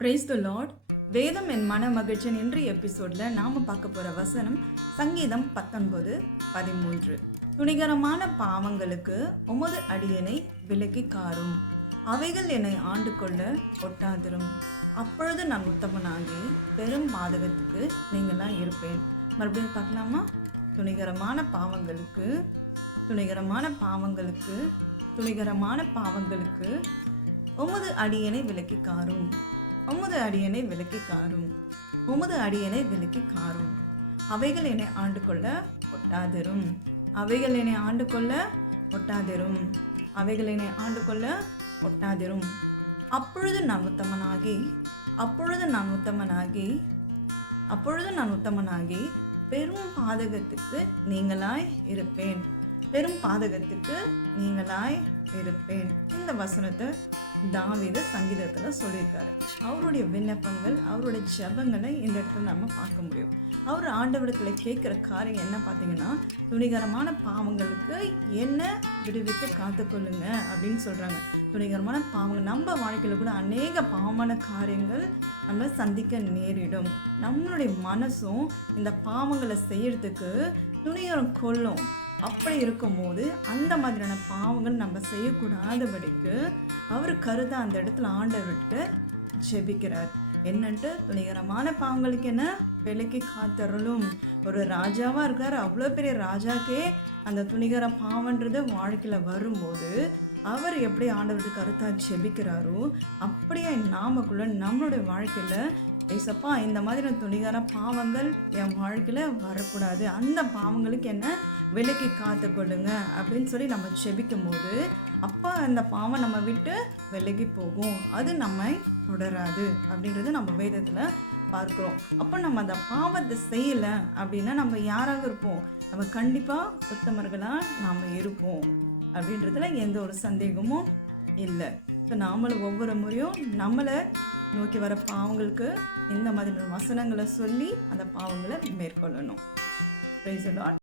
Price the Lord. வேதம் என் மன மகிழ்ச்சியின் இன்றைய எபிசோடில் நாம் பார்க்க போகிற வசனம் சங்கீதம் 19:13. துணிகரமான பாவங்களுக்கு உமது அடியனை விலக்கி காரும், அவைகள் என்னை ஆண்டு கொள்ள ஒட்டாதிரும். அப்பொழுது நான் உத்தமனாகி பெரும் பாதகத்துக்கு நீங்களாம் இருப்பேன். மறுபடியும் பார்க்கலாமா? துணிகரமான பாவங்களுக்கு உமது அடியனை விலக்கி காரும், உமது அடியனை விலக்கி காரும், உமது அடியனை விலக்கி காரும். அவைகள் என்னை ஆண்டு கொள்ள ஒட்டாதிரும், அவைகள் என்னை ஆண்டு கொள்ள ஒட்டாதிரும், அவைகள் என்னை ஆண்டு கொள்ள ஒட்டாதிரும். அப்பொழுது நான் உத்தமனாகி பெரும் பாதகத்துக்கு நீங்களாய் இருப்பேன், பெரும் பாதகத்துக்கு நீங்களாய் இருப்பேன். இந்த வசனத்தை தாவீது சங்கீதத்தில் சொல்லியிருக்காரு. அவருடைய விண்ணப்பங்கள், அவருடைய ஜெபங்களை இந்த இடத்துல நம்ம பார்க்க முடியும். அவர் ஆண்டவரிடத்தில் கேட்குற காரியம் என்ன பார்த்தீங்கன்னா, துணிகரமான பாவங்களுக்கு என்ன விடுவித்து காத்துக்கொள்ளுங்க அப்படின்னு சொல்கிறாங்க. துணிகரமான பாவங்கள் நம்ம வாழ்க்கையில் கூட அநேக பாவமான காரியங்கள் நம்ம சந்திக்க நேரிடும். நம்மளுடைய மனசும் இந்த பாவங்களை செய்யறதுக்கு துணிகரம் கொள்ளும். அப்படி இருக்கும்போது அந்த மாதிரியான பாவங்கள் நம்ம செய்யக்கூடாதபடிக்கு அவர் கருத அந்த இடத்துல ஆண்டவர்கிட்ட ஜெபிக்கிறார். என்னன்ட்டு, துணிகரமான பாவங்களுக்கு என்ன விலக்கி காத்தருளும். ஒரு ராஜாவாக இருக்கார், அவ்வளோ பெரிய ராஜாக்கே அந்த துணிகர பாவன்றது வாழ்க்கையில் வரும்போது அவர் எப்படி ஆண்டவருக்கு கருத்தாக ஜெபிக்கிறாரோ அப்படியே நாமக்குள்ள நம்மளுடைய வாழ்க்கையில் ஏசப்பா இந்த மாதிரி துணிகர பாவங்கள் என் வாழ்க்கையில் வரக்கூடாது, அந்த பாவங்களுக்கு என்ன விலக்கி காத்து கொள்ளுங்க அப்படின்னு சொல்லி நம்ம செபிக்கும் போது அப்போ அந்த பாவம் நம்ம விட்டு விலகி போகும், அது நம்மை தொடராது அப்படின்றது நம்ம வேதத்தில் பார்க்குறோம். அப்போ நம்ம அந்த பாவத்தை செய்யலை அப்படின்னா நம்ம யாராக இருப்போம்? நம்ம கண்டிப்பாக உத்தமர்களாக நாம் இருப்போம் அப்படின்றதுல எந்த ஒரு சந்தேகமும் இல்லை. ஸோ நாமளும் ஒவ்வொரு முறையும் நம்மளை நோக்கி வர பாவங்களுக்கு இந்த மாதிரி வசனங்களை சொல்லி அந்த பாவங்களை மேற்கொள்ளணும். Praise the Lord.